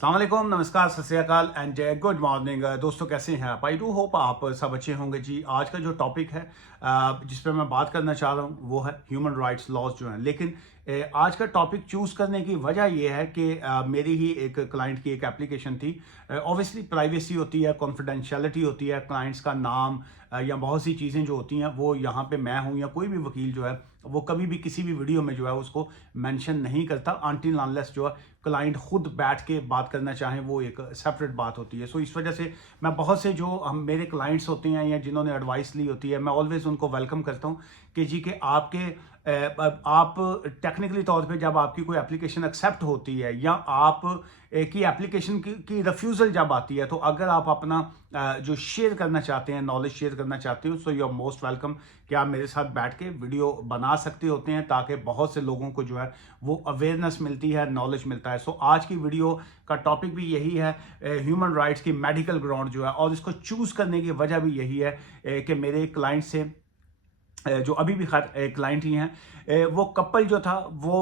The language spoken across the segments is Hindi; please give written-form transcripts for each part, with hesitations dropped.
अस्सलाम वालेकुम, नमस्कार, सत श्री अकाल एंड गुड मॉर्निंग। दोस्तों कैसे हैं आप? आई डू होप आप सब अच्छे होंगे जी। आज का जो टॉपिक है जिस पे मैं बात करना चाह रहा हूँ वो है ह्यूमन राइट्स लॉज जो हैं। लेकिन आज का टॉपिक चूज़ करने की वजह ये है कि मेरी ही एक क्लाइंट की एक एप्लीकेशन थी। ऑब्वियसली प्राइवेसी होती है, कॉन्फिडेंशियलिटी होती है, क्लाइंट्स का नाम या बहुत सी चीज़ें जो होती हैं वो यहाँ पे मैं हूँ या कोई भी वकील जो है वो कभी भी किसी भी वीडियो में जो है उसको मेंशन नहीं करता अनटिल अनलेस जो है क्लाइंट खुद बैठ के बात करना चाहें, वो एक सेपरेट बात होती है। सो इस वजह से मैं बहुत से जो हम मेरे क्लाइंट्स होते हैं या जिन्होंने एडवाइस ली होती है, मैं ऑलवेज उनको वेलकम करता हूँ कि जी के आपके आप टेक्निकली तौर पे जब आपकी कोई एप्लीकेशन एक्सेप्ट होती है या आप की एप्लीकेशन की रिफ्यूज़ल जब आती है, तो अगर आप अपना जो शेयर करना चाहते हैं, नॉलेज शेयर करना चाहते हो, so you are most welcome कि आप मेरे साथ बैठ के वीडियो बना सकते होते हैं ताकि बहुत से लोगों को जो है वो अवेयरनेस मिलती है, नॉलेज मिलता है। सो आज की वीडियो का टॉपिक भी यही है, ह्यूमन राइट्स की मेडिकल ग्राउंड जो है, और इसको चूज़ करने की वजह भी यही है कि मेरे क्लाइंट से जो अभी भी खैर क्लाइंट ही हैं, वो कपल जो था वो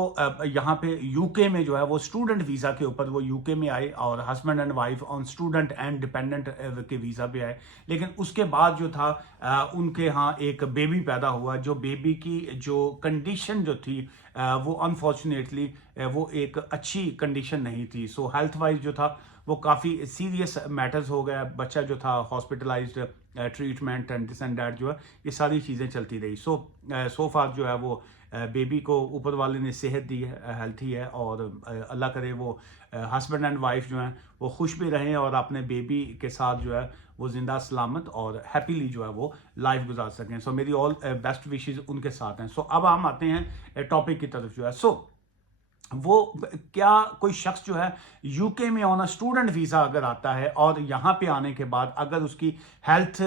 यहाँ पे यूके में जो है वो स्टूडेंट वीज़ा के ऊपर वो यूके में आए और husband and wife on student and dependent के वीज़ा पे आए। लेकिन उसके बाद जो था उनके यहाँ एक बेबी पैदा हुआ, जो बेबी की जो कंडीशन जो थी वो अनफॉर्चुनेटली वो एक अच्छी कंडीशन नहीं थी। सो हेल्थ वाइज जो था वो काफ़ी सीरियस मैटर्स हो गया। बच्चा जो था hospitalised, treatment and this and that जो है ये सारी चीज़ें चलती रही। सो फार जो है वो बेबी को ऊपर वाले ने सेहत दी है, हेल्थी है, और अल्लाह करे वो हस्बैंड एंड वाइफ जो हैं वो खुश भी रहें और अपने बेबी के साथ जो है वो जिंदा सलामत और हैप्पीली जो है वो लाइफ गुजार सकें। सो मेरी ऑल बेस्ट विशेज़ उनके साथ हैं। सो अब हम आते हैं टॉपिक की तरफ जो है। वो क्या कोई शख्स जो है यूके में ऑन अ स्टूडेंट वीज़ा अगर आता है और यहाँ पे आने के बाद अगर उसकी हेल्थ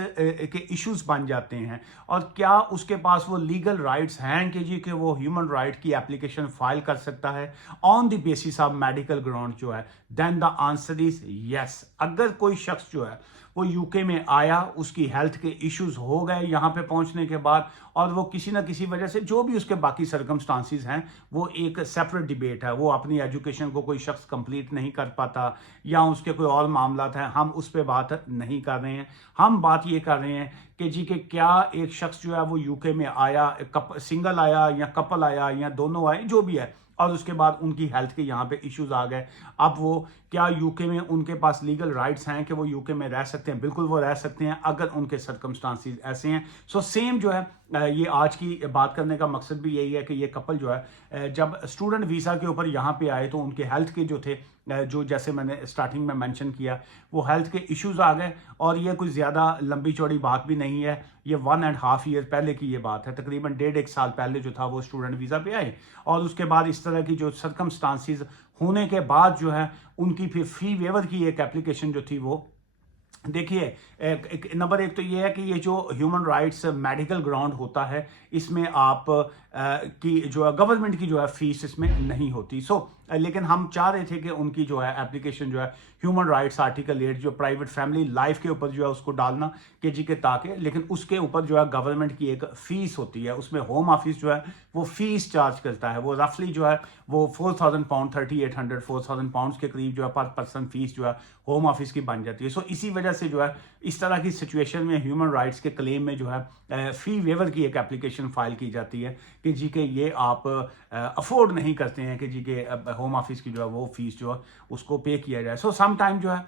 के इश्यूज बन जाते हैं, और क्या उसके पास वो लीगल राइट्स हैं कि जी कि वो ह्यूमन राइट की एप्लीकेशन फाइल कर सकता है on the basis of medical ground जो है, then the answer is yes. अगर कोई शख्स जो है वो यूके में आया, उसकी हेल्थ के इश्यूज हो गए यहाँ पे पहुँचने के बाद, और वो किसी ना किसी वजह से जो भी उसके बाकी सर्कमस्टांसिस हैं वो एक सेपरेट डिबेट है, वो अपनी एजुकेशन को कोई शख्स कंप्लीट नहीं कर पाता या उसके कोई और मामला हैं, हम उस पर बात नहीं कर रहे हैं। हम बात ये कर रहे हैं कि जी कि क्या एक शख्स जो है वो यूके में आया, सिंगल आया या कपल आया या दोनों आए, जो भी है, और उसके बाद उनकी हेल्थ के यहाँ पे इश्यूज आ गए, अब वो क्या यूके में उनके पास लीगल राइट्स हैं कि वो यूके में रह सकते हैं? बिल्कुल वो रह सकते हैं अगर उनके सर्कमस्टांसिस ऐसे हैं। सेम जो है ये आज की बात करने का मकसद भी यही है कि ये कपल जो है जब स्टूडेंट वीज़ा के ऊपर यहाँ पे आए तो उनके हेल्थ के जो थे जो जैसे मैंने स्टार्टिंग में मेंशन किया वो हेल्थ के इश्यूज आ गए, और ये कुछ ज़्यादा लंबी चौड़ी बात भी नहीं है, ये 1.5 ईयर पहले की ये बात है, तकरीबन 1.5 साल पहले जो था वो स्टूडेंट वीज़ा पे आए, और उसके बाद इस तरह की जो सर्कमस्टांसिस होने के बाद जो है उनकी फिर फी वेवर की एक एप्लीकेशन जो थी वो देखिए। नंबर एक तो ये है कि ये जो ह्यूमन राइट्स मेडिकल ग्राउंड होता है इसमें आप की जो है गवर्नमेंट की जो है फीस इसमें नहीं होती। लेकिन हम चाह रहे थे कि उनकी जो है एप्लीकेशन जो है ह्यूमन राइट्स आर्टिकल 8 जो प्राइवेट फैमिली लाइफ के ऊपर जो है उसको डालना कि जी के ताकि, लेकिन उसके ऊपर जो है गवर्नमेंट की एक फ़ीस होती है, उसमें होम ऑफिस जो है वो फ़ीस चार्ज करता है, वो रफली जो है वो 4,000 पाउंड 3,800 4,000 पाउंड के करीब जो है पर पर्सन फीस जो है होम ऑफिस की बन जाती है। इसी वजह से जो है इस तरह की सिचुएशन में ह्यूमन राइट्स के क्लेम में जो है फ़ी वेवर की एक एप्लीकेशन फाइल की जाती है कि जी के ये आप अफोर्ड नहीं करते हैं कि जी के होम ऑफिस की जो है वो फीस जो है उसको पे किया जाए। सम टाइम जो है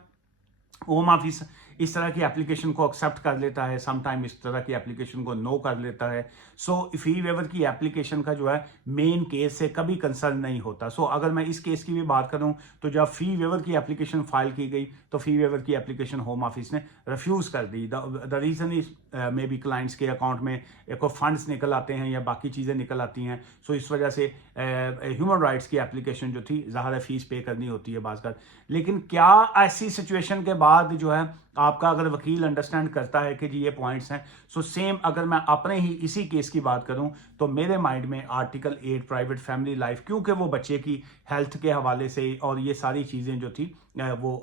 होम ऑफिस इस तरह की एप्लीकेशन को एक्सेप्ट कर लेता है, सम टाइम इस तरह की एप्लीकेशन को नो कर लेता है। फी वेवर की एप्लीकेशन का जो है मेन केस से कभी कंसर्न नहीं होता। अगर मैं इस केस की भी बात करूं तो जब फी वेवर की एप्लीकेशन फाइल की गई तो फी वेवर की एप्लीकेशन होम ऑफिस ने रिफ्यूज़ कर दी। The reason is may be clients के अकाउंट में को फंड्स निकल आते हैं या बाकी चीज़ें निकल आती हैं। इस वजह से ह्यूमन राइट्स की एप्लीकेशन जो थी ज़ाहिर फीस पे करनी होती है बाज़। लेकिन क्या ऐसी सिचुएशन के बाद जो है आपका अगर वकील अंडरस्टैंड करता है कि जी ये पॉइंट्स हैं, सेम अगर मैं अपने ही इसी केस की बात करूं तो मेरे माइंड में आर्टिकल 8 प्राइवेट फैमिली लाइफ, क्योंकि वो बच्चे की हेल्थ के हवाले से और ये सारी चीज़ें जो थी वो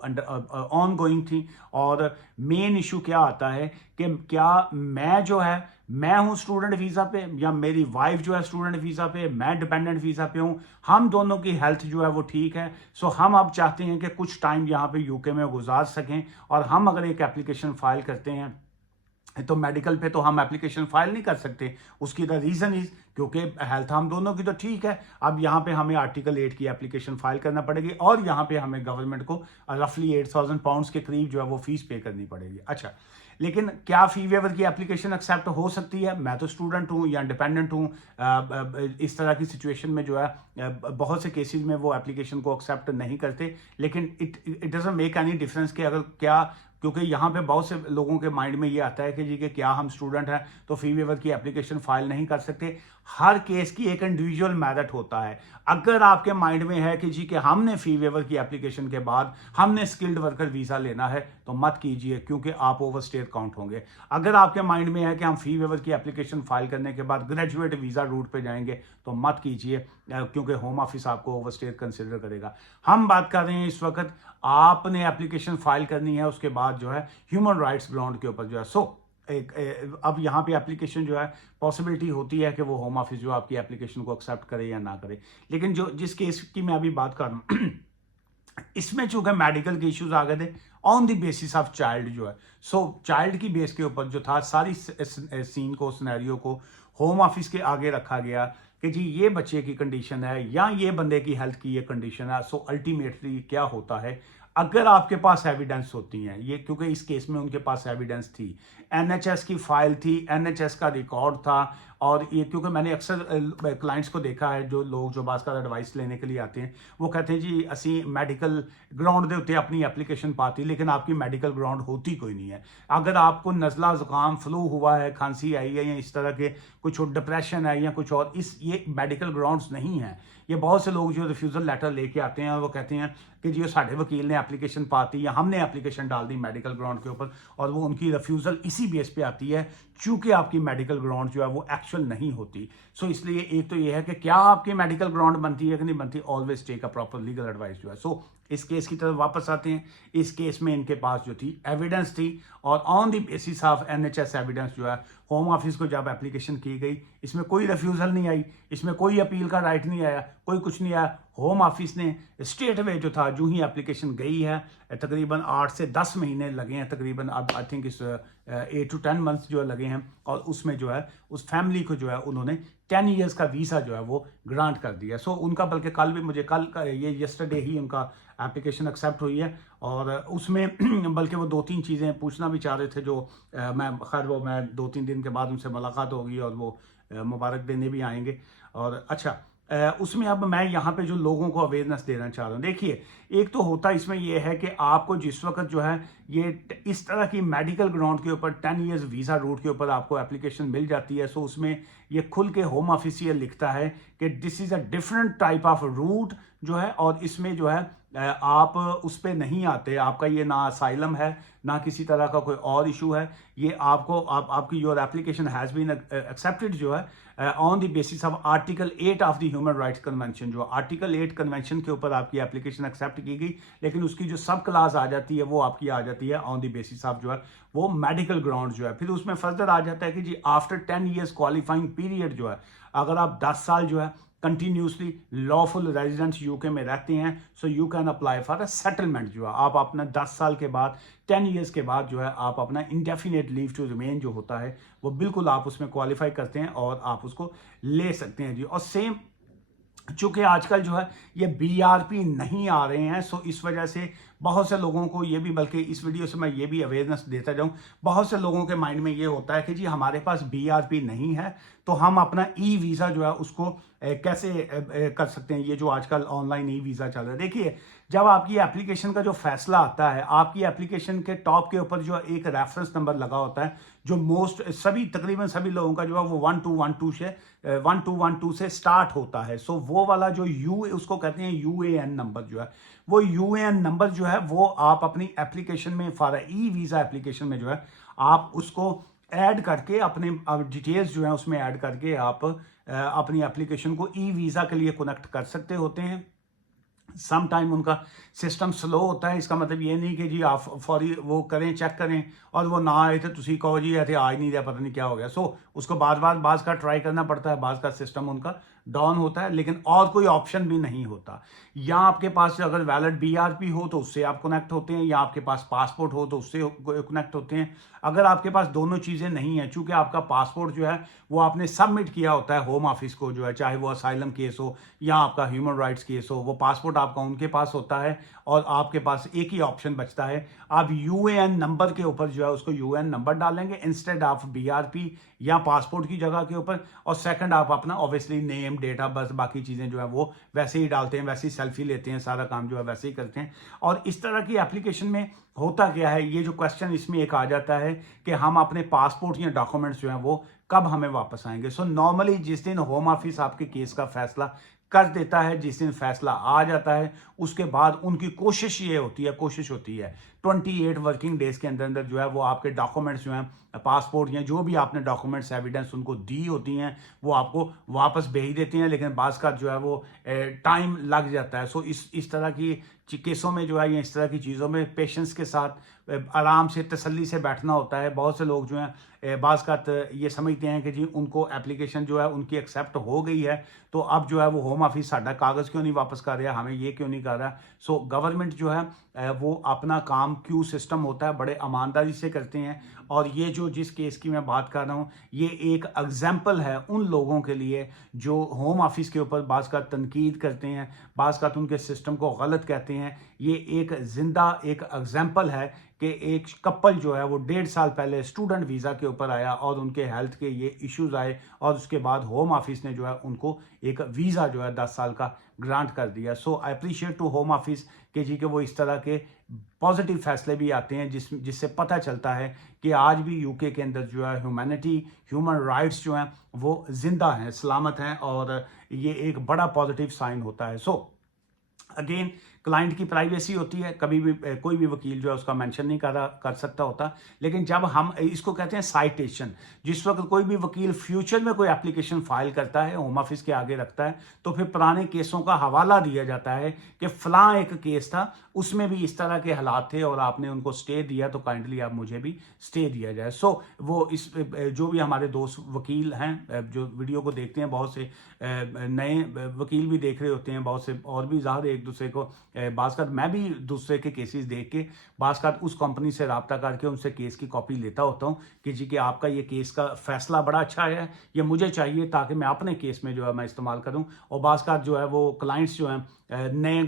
ऑन गोइंग थी, और मेन इशू क्या आता है कि क्या मैं जो है मैं हूँ स्टूडेंट वीज़ा पे या मेरी वाइफ जो है स्टूडेंट वीज़ा पे, मैं डिपेंडेंट वीज़ा पे हूँ, हम दोनों की हेल्थ जो है वो ठीक है। सो हम अब चाहते हैं कि कुछ टाइम यहाँ पे यूके में गुजार सकें, और हम अगर एक एप्लीकेशन फाइल करते हैं तो मेडिकल पे तो हम एप्लीकेशन फाइल नहीं कर सकते। उसकी द रीज़न इज़ क्योंकि हेल्थ हम दोनों की तो ठीक है। अब यहाँ पे हमें आर्टिकल 8 की एप्लीकेशन फाइल करना पड़ेगी, और यहाँ पे हमें गवर्नमेंट को रफली 8,000 पाउंड्स के करीब जो है वो फीस पे करनी पड़ेगी। अच्छा, लेकिन क्या फी वेवर की एप्लीकेशन एक्सेप्ट हो सकती है? मैं तो स्टूडेंट हूँ या डिपेंडेंट हूँ, इस तरह की सिचुएशन में जो है बहुत से केसेस में वो एप्लीकेशन को एक्सेप्ट नहीं करते। लेकिन it doesn't make any difference कि अगर क्या, क्योंकि यहाँ पे बहुत से लोगों के माइंड में ये आता है कि जी कि क्या हम स्टूडेंट हैं तो फी वेवर की एप्लीकेशन फाइल नहीं कर सकते। हर केस की एक इंडिविजुअल मेरिट होता है। अगर आपके माइंड में है कि जी कि हमने फी वेवर की एप्लीकेशन के बाद हमने स्किल्ड वर्कर वीज़ा लेना है, तो मत कीजिए, क्योंकि आप ओवर स्टेट काउंट होंगे। अगर आपके माइंड में है कि हम फी वेवर की एप्लीकेशन फाइल करने के बाद ग्रेजुएट वीज़ा रूट पे जाएंगे, तो मत कीजिए, क्योंकि होम ऑफिस आपको ओवर स्टेट कंसिडर करेगा। हम बात कर रहे हैं इस वक्त, आपने एप्लीकेशन फाइल करनी है, उसके बाद जो है ह्यूमन राइट्स ग्राउंड के ऊपर जो है अब यहाँ पे एप्लीकेशन जो है पॉसिबिलिटी होती है कि वो होम ऑफिस जो आपकी एप्लीकेशन को एक्सेप्ट करे या ना करे। लेकिन जो जिस केस की मैं अभी बात कर रहा हूँ इसमें चूंकि मेडिकल के इश्यूज आ गए थे on the basis of child जो है, सो चाइल्ड की बेस के ऊपर जो था सारी सीन को, सिनेरियो को होम ऑफिस के आगे रखा गया कि जी ये बच्चे की कंडीशन है या ये बंदे की हेल्थ की ये कंडीशन है। सो अल्टीमेटली क्या होता है, अगर आपके पास एविडेंस होती हैं, ये क्योंकि इस केस में उनके पास एविडेंस थी, एनएचएस की फाइल थी, एनएचएस का रिकॉर्ड था, और ये क्योंकि मैंने अक्सर क्लाइंट्स को देखा है, जो लोग जो बात का एडवाइस लेने के लिए आते हैं, वो कहते हैं जी असी मेडिकल ग्राउंड दे उत्ते अपनी एप्लीकेशन पाती, लेकिन आपकी मेडिकल ग्राउंड होती कोई नहीं है। अगर आपको नज़ला ज़ुकाम फ्लू हुआ है, खांसी आई है, या इस तरह के कुछ डिप्रेशन है या कुछ और, ये मेडिकल ग्राउंड्स नहीं है। ये बहुत से लोग जो रिफ्यूज़ल लेटर लेके आते हैं और वो कहते हैं कि जी साढ़े वकील ने एप्लीकेशन पाती या हमने एप्लीकेशन डाल दी मेडिकल ग्राउंड के ऊपर, और वो उनकी रिफ्यूज़ल इसी बेस पे आती है चूंकि आपकी मेडिकल ग्राउंड जो है वो एक्चुअल नहीं होती। सो इसलिए एक तो ये है कि क्या आपकी मेडिकल ग्राउंड बनती है कि नहीं बनती, always take a proper legal advice जो है। सो इस केस की तरफ वापस आते हैं। इस केस में इनके पास जो थी एविडेंस थी, और on the basis of NHS evidence जो है होम ऑफिस को जब एप्लीकेशन की गई, इसमें कोई रिफ्यूज़ल नहीं आई, इसमें कोई अपील का राइट नहीं आया, कोई कुछ नहीं आया। होम ऑफिस ने स्टेट वे जो था, जो ही एप्लीकेशन गई है, तकरीबन 8 से 10 महीने लगे हैं, तकरीबन अब आई थिंक इस 8 to 10 मंथ्स जो लगे हैं, और उसमें जो है उस फैमिली को जो है उन्होंने 10 ईयर्स का वीज़ा जो है वो ग्रांट कर दिया। सो उनका, बल्कि कल भी मुझे ये यस्टरडे ही उनका एप्लीकेशन एक्सेप्ट हुई है, और उसमें बल्कि वो 2-3 चीज़ें पूछना भी चाह रहे थे, जो मैं 2-3 दिन के बाद उनसे मुलाकात होगी और वो मुबारक देने भी आएंगे। और अच्छा, उसमें अब मैं यहाँ पे जो लोगों को अवेयरनेस देना चाह रहा हूँ, देखिए एक तो होता इसमें यह है कि आपको जिस वक्त जो है ये इस तरह की मेडिकल ग्राउंड के ऊपर 10 ईयर्स वीज़ा रूट के ऊपर आपको एप्लीकेशन मिल जाती है, सो उसमें ये खुल के होम ऑफिस ये लिखता है कि this is a different type of route जो है, और इसमें जो है आप उस पर नहीं आते, आपका ये ना असाइलम है ना किसी तरह का कोई और इशू है, ये आपकी your application has been accepted जो है on the basis of article 8 of the human rights convention. जो आर्टिकल 8 कन्वेंशन के ऊपर आपकी एप्लीकेशन एक्सेप्ट की गई, लेकिन उसकी जो सब क्लास आ जाती है वो आपकी आ जाती है ऑन द बेसिस ऑफ जो है वो मेडिकल ग्राउंड जो है। फिर उसमें फर्दर आ जाता है कि जी आफ्टर 10 ईयर्स क्वालिफाइंग पीरियड जो है, अगर आप 10 साल जो है कंटिन्यूसली लॉफुल रेजिडेंस यूके में रहते हैं, so you can apply for a settlement. जो है आप अपना 10 साल के बाद 10 ईयर्स के बाद जो है आप अपना इंडेफिनेट लीव टू रिमेन जो होता है वो बिल्कुल आप उसमें क्वालिफाई करते हैं और आप उसको ले सकते हैं जी। और सेम चूंकि आजकल जो है ये बीआरपी नहीं आ रहे हैं, सो इस वजह से बहुत से लोगों को ये भी, बल्कि इस वीडियो से मैं ये भी अवेयरनेस देता जाऊं, बहुत से लोगों के माइंड में ये होता है कि जी हमारे पास बीआरपी नहीं है तो हम अपना ई वीज़ा जो है उसको कैसे कर सकते हैं। ये जो आजकल ऑनलाइन ई वीज़ा चल रहा है, देखिए जब आपकी एप्लीकेशन का जो फैसला आता है, आपकी एप्लीकेशन के टॉप के ऊपर जो एक रेफरेंस नंबर लगा होता है, जो तकरीबन सभी लोगों का जो है वो 1212 से स्टार्ट होता है। सो वो वाला जो उसको कहते हैं यूएएन नंबर जो है, वो यूएएन नंबर जो है वो आप अपनी एप्लीकेशन में फॉर ई वीज़ा एप्लीकेशन में जो है आप उसको ऐड करके अपने डिटेल्स जो है उसमें ऐड करके आप अपनी एप्लीकेशन को ई वीज़ा के लिए कनेक्ट कर सकते होते हैं। सम टाइम उनका सिस्टम स्लो होता है। इसका मतलब ये नहीं कि जी आप फौरी वो करें, चेक करें और वो ना आए तो तुसी कहो जी ऐसे आ ही नहीं रहा, पता नहीं क्या हो गया। उसको बार बार बाज का ट्राई करना पड़ता है, बाज का सिस्टम उनका डाउन होता है, लेकिन और कोई ऑप्शन भी नहीं होता। या आपके पास अगर वैलिड बीआरपी हो तो उससे आप कनेक्ट होते हैं, या आपके पास पासपोर्ट हो तो उससे कनेक्ट होते हैं। अगर आपके पास दोनों चीज़ें नहीं हैं, चूंकि आपका पासपोर्ट जो है वो आपने सबमिट किया होता है होम ऑफिस को, जो है चाहे वो असाइलम केस हो या आपका ह्यूमन राइट्स केस हो, वो पासपोर्ट आपका उनके पास होता है और आपके पास एक ही ऑप्शन बचता है, आप यूएएन नंबर के ऊपर जो है उसको यूएएन नंबर डालेंगे इंस्टेड ऑफ बीआरपी या पासपोर्ट की जगह के ऊपर। और सेकंड आप अपना obviously name, date of birth, बाकी चीज़ें जो है वो वैसे ही डालते हैं, वैसे ही सेल्फी लेते हैं, सारा काम जो है वैसे ही करते हैं। और इस तरह की एप्लीकेशन में होता क्या है, ये जो क्वेश्चन इसमें एक आ जाता है कि हम अपने पासपोर्ट या डॉक्यूमेंट्स जो हैं वो कब हमें वापस आएंगे। सो नॉर्मली जिस दिन होम ऑफिस आपके केस का फैसला कर देता है, जिस दिन फैसला आ जाता है, उसके बाद उनकी कोशिश होती है 28 वर्किंग डेज के अंदर अंदर जो है वो आपके डॉक्यूमेंट्स जो हैं, पासपोर्ट या जो भी आपने डॉक्यूमेंट्स एविडेंस उनको दी होती हैं, वो आपको वापस भेज देते हैं। लेकिन बाज़ का जो है वो टाइम लग जाता है। सो इस तरह की केसों में जो है, या इस तरह की चीज़ों में पेशेंस के साथ आराम से तसल्ली से बैठना होता है। बहुत से लोग जो हैं बाज़ का ये समझते हैं कि जी उनको एप्लीकेशन जो है उनकी एक्सेप्ट हो गई है, तो अब जो है वो होम ऑफिस साडा कागज़ क्यों नहीं वापस कर रहा, हमें ये क्यों नहीं कर रहा। सो गवर्नमेंट जो है वो अपना काम क्यू सिस्टम होता है बड़े ईमानदारी से करते हैं। और ये जो जिस केस की मैं बात कर रहा हूँ, ये एक एग्जाम्पल है उन लोगों के लिए जो होम ऑफिस के ऊपर बाज़ का तनकीद करते हैं, बाज़ का उनके सिस्टम को गलत कहते हैं। ये एक जिंदा एक एग्जाम्पल है कि एक कपल जो है वो 1.5 साल पहले स्टूडेंट वीज़ा के ऊपर आया और उनके हेल्थ के ये इश्यूज आए, और उसके बाद होम ऑफिस ने जो है उनको एक वीज़ा जो है 10 साल का ग्रांट कर दिया। So I appreciate to home office कि जी के वो इस तरह के पॉजिटिव फैसले भी आते हैं जिससे पता चलता है कि आज भी यूके के अंदर जो है ह्यूमैनिटी, ह्यूमन राइट्स जो हैं वो जिंदा हैं, सलामत हैं, और ये एक बड़ा पॉजिटिव साइन होता है। सो अगेन क्लाइंट की प्राइवेसी होती है, कभी भी कोई भी वकील जो है उसका मेंशन नहीं कर सकता होता। लेकिन जब हम इसको कहते हैं साइटेशन, जिस वक्त कोई भी वकील फ्यूचर में कोई एप्लीकेशन फाइल करता है, होम ऑफिस के आगे रखता है, तो फिर पुराने केसों का हवाला दिया जाता है कि फलां एक केस था, उसमें भी इस तरह के हालात थे और आपने उनको स्टे दिया, तो काइंडली आप मुझे भी स्टे दिया जाए। सो वो इस जो भी हमारे दोस्त वकील हैं जो वीडियो को देखते हैं, बहुत से नए वकील भी देख रहे होते हैं, बहुत से और भी ज़्यादा एक दूसरे को बाज़ मैं भी दूसरे के केसेस देख के बाज़ उस कंपनी से रब्ता करके उनसे केस की कॉपी लेता होता हूँ कि जी कि आपका ये केस का फैसला बड़ा अच्छा है, ये मुझे चाहिए ताकि मैं अपने केस में जो है मैं इस्तेमाल करूँ। और बाज़ जो है वो क्लाइंट्स जो हैं नए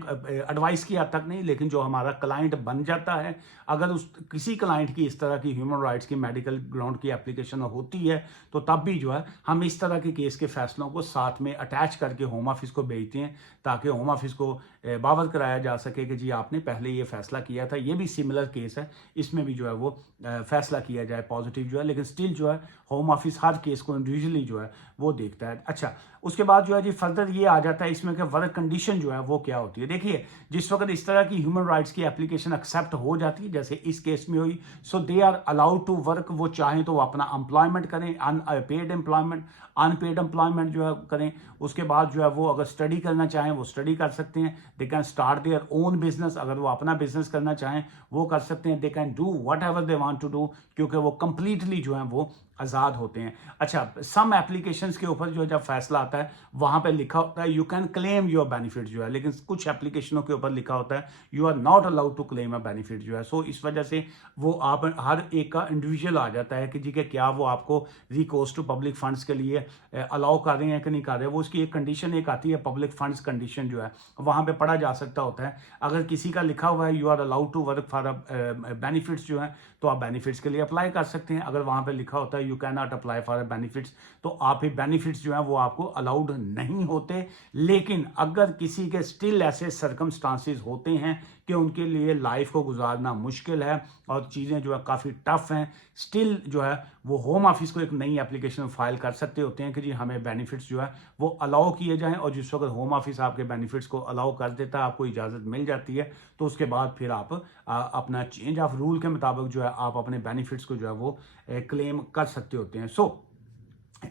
एडवाइस की हद तक नहीं, लेकिन जो हमारा क्लाइंट बन जाता है, अगर उस किसी क्लाइंट की इस तरह की ह्यूमन राइट्स की मेडिकल ग्राउंड की एप्लीकेशन होती है, तो तब भी जो है हम इस तरह के केस के फैसलों को साथ में अटैच करके होम ऑफिस को भेजते हैं, ताकि होम ऑफिस को बावर कराया जा सके कि जी आपने पहले ये फैसला किया था, ये भी सिमिलर केस है, इसमें भी जो है वो फैसला किया जाए पॉजिटिव जो है। लेकिन स्टिल जो है होम ऑफिस हर केस को इंडिविजुअली जो है वो देखता है। अच्छा, उसके बाद जो है जी फर्दर ये आ जाता है इसमें कि वर्क कंडीशन जो है वो क्या होती है। देखिए, जिस वक्त इस तरह की ह्यूमन राइट्स की एप्लीकेशन एक्सेप्ट हो जाती है, जैसे इस केस में हुई, so they are allowed to work. वो चाहें तो वो अपना एम्प्लॉयमेंट करें, अनपेड एम्प्लॉयमेंट, अनपेड एम्प्लॉयमेंट जो है करें। उसके बाद जो है वो अगर स्टडी करना चाहें वो स्टडी कर सकते हैं, they can start their own business. अगर वो अपना बिजनेस करना चाहें वो कर सकते हैं, they can do whatever they want to do, क्योंकि वो कंप्लीटली जो है वो आज़ाद होते हैं। अच्छा, सम एप्लीकेशंस के ऊपर जो जब फैसला आता है वहां पे लिखा होता है you can claim your benefit जो है, लेकिन कुछ एप्लीकेशनों के ऊपर लिखा होता है you are not allowed to claim a benefit जो है। सो इस वजह से वो आप हर एक का इंडिविजुअल आ जाता है कि जी के क्या वो आपको रिकोर्स टू पब्लिक फंड्स के लिए अलाउ कर रहे हैं कि नहीं कर रहे। वो उसकी एक कंडीशन एक आती है पब्लिक फंड्स कंडीशन जो है, वहां पे पढ़ा जा सकता होता है। अगर किसी का लिखा हुआ है you are allowed to work for benefits जो है, तो आप बेनिफिट्स के लिए अप्लाई कर सकते हैं। अगर वहां पे लिखा होता है you can not apply for benefits, तो आप ही बेनिफिट्स जो है वो आपको अलाउड नहीं होते। लेकिन अगर किसी के स्टिल ऐसे सर्कमस्टांसेस होते हैं कि उनके लिए लाइफ को गुजारना मुश्किल है और चीज़ें जो है काफ़ी टफ हैं, स्टिल जो है वो होम ऑफिस को एक नई एप्लीकेशन फाइल कर सकते होते हैं कि जी हमें बेनिफिट्स जो है वो अलाउ किए जाएं। और जिस वक्त होम ऑफिस आपके बेनिफिट्स को अलाउ कर देता है, आपको इजाज़त मिल जाती है, तो उसके बाद फिर आप अपना चेंज ऑफ रूल के मुताबिक जो है आप अपने बेनिफिट्स को जो है वो क्लेम कर सकते होते हैं। सो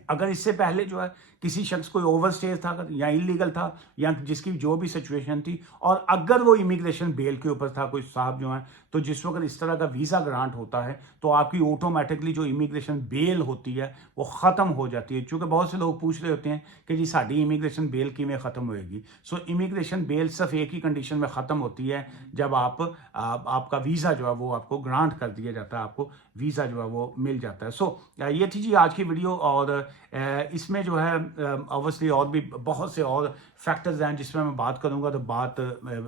अगर इससे पहले जो है किसी शख्स कोई ओवर स्टेज था या इलीगल था या जिसकी जो भी सिचुएशन थी, और अगर वो इमिग्रेशन बेल के ऊपर था कोई साहब जो है, तो जिस वक्त इस तरह का वीज़ा ग्रांट होता है तो आपकी ऑटोमेटिकली जो इमिग्रेशन बेल होती है वो ख़त्म हो जाती है। क्योंकि बहुत से लोग पूछ रहे होते हैं कि जी साड़ी इमिग्रेशन बेल किमें ख़त्म होएगी। सो इमिग्रेशन बेल सिर्फ एक ही कंडीशन में ख़त्म होती है, जब आपका वीज़ा जो है वो आपको ग्रांट कर दिया जाता है, आपको वीज़ा जो है वो मिल जाता है। सो ये थी जी आज की वीडियो, और इसमें जो है ऑब्वियसली और भी बहुत से और फैक्टर्स हैं जिसमें मैं बात करूंगा तो बात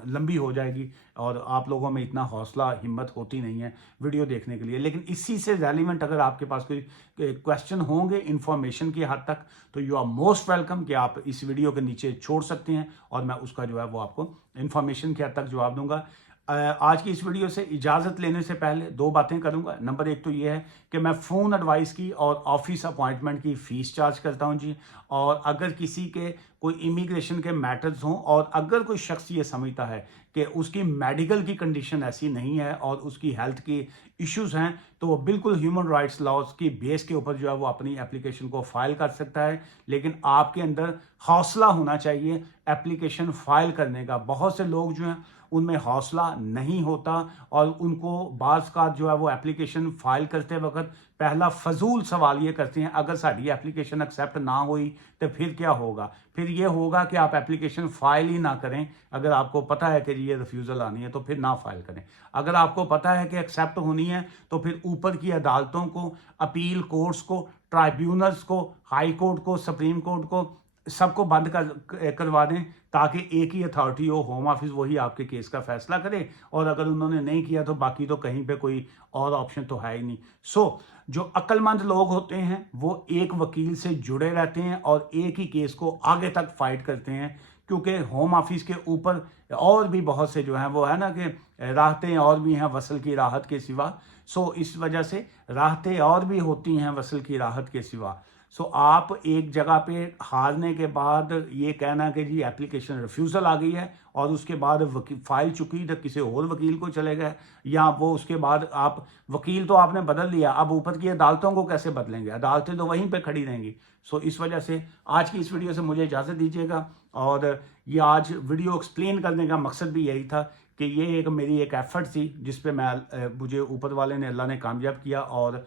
लंबी हो जाएगी, और आप लोगों में इतना हौसला हिम्मत होती नहीं है वीडियो देखने के लिए। लेकिन इसी से रेलिवेंट अगर आपके पास कोई क्वेश्चन होंगे इन्फॉर्मेशन की हद तक, तो यू आर मोस्ट वेलकम कि आप इस वीडियो के नीचे छोड़ सकते हैं, और मैं उसका जो है वो आपको इन्फॉर्मेशन की हद तक जवाब दूंगा। आज की इस वीडियो से इजाज़त लेने से पहले दो बातें करूंगा। नंबर एक तो ये है कि मैं फ़ोन एडवाइस की और ऑफिस अपॉइंटमेंट की फ़ीस चार्ज करता हूं जी, और अगर किसी के कोई इमिग्रेशन के मैटर्स हों और अगर कोई शख्स ये समझता है कि उसकी मेडिकल की कंडीशन ऐसी नहीं है और उसकी हेल्थ की इश्यूज़ हैं, तो वो बिल्कुल ह्यूमन राइट्स लॉज की बेस के ऊपर जो है वो अपनी एप्लीकेशन को फाइल कर सकता है। लेकिन आपके अंदर हौसला होना चाहिए एप्लीकेशन फाइल करने का। बहुत से लोग जो हैं उनमें हौसला नहीं होता, और उनको बाज़ का जो है वो एप्लीकेशन फाइल करते वक्त पहला फजूल सवाल ये करते हैं, अगर साड़ी एप्लीकेशन एक्सेप्ट ना हुई तो फिर क्या होगा। फिर ये होगा कि आप एप्लीकेशन फाइल ही ना करें। अगर आपको पता है कि ये रिफ्यूज़ल आनी है तो फिर ना फाइल करें। अगर आपको पता है कि एक्सेप्ट होनी है तो फिर ऊपर की अदालतों को, अपील कोर्ट्स को, ट्राइब्यूनल्स को, हाई कोर्ट को, सुप्रीम कोर्ट को, सबको बंद करवा दें, ताकि एक ही अथॉरिटी हो, होम ऑफिस, वही आपके केस का फैसला करे। और अगर उन्होंने नहीं किया तो बाकी तो कहीं पे कोई और ऑप्शन तो है ही नहीं। सो जो अक्लमंद लोग होते हैं वो एक वकील से जुड़े रहते हैं और एक ही केस को आगे तक फाइट करते हैं, क्योंकि होम ऑफिस के ऊपर और भी बहुत से जो हैं वो है ना कि राहतें और भी हैं वसल की राहत के सिवा। सो इस वजह से राहतें और भी होती हैं वसल की राहत के सिवा। सो आप एक जगह पे हारने के बाद ये कहना कि जी एप्लीकेशन रिफ्यूज़ल आ गई है और उसके बाद फाइल चुकी तो किसी और वकील को चले गए, या वो उसके बाद आप वकील तो आपने बदल लिया, अब ऊपर की अदालतों को कैसे बदलेंगे, अदालतें तो वहीं पे खड़ी रहेंगी। सो इस वजह से आज की इस वीडियो से मुझे इजाज़त दीजिएगा, और ये आज वीडियो एक्सप्लेन करने का मकसद भी यही था कि ये एक मेरी एक एफर्ट थी जिस पे मुझे ऊपर वाले ने, अल्लाह ने कामयाब किया, और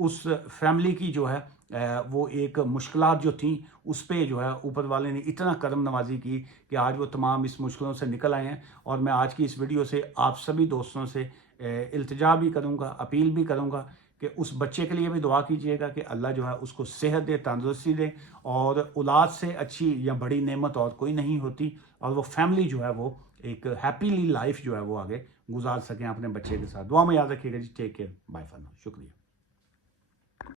उस फैमिली की जो है वो एक मुश्किलात जो थी उस पे जो है ऊपर वाले ने इतना करम नवाजी की कि आज वो तमाम इस मुश्किलों से निकल आए हैं। और मैं आज की इस वीडियो से आप सभी दोस्तों से इल्तिजा भी करूँगा, अपील भी करूँगा कि उस बच्चे के लिए भी दुआ कीजिएगा कि अल्लाह जो है उसको सेहत दे, तंदुरुस्ती दे, और औलाद से अच्छी या बड़ी नेमत और कोई नहीं होती, और वो फैमिली जो है वो एक हैप्पीली लाइफ जो है वो आगे गुजार सकें अपने बच्चे के साथ। दुआ में याद रखिएगा जी। Take care, bye for now, शुक्रिया।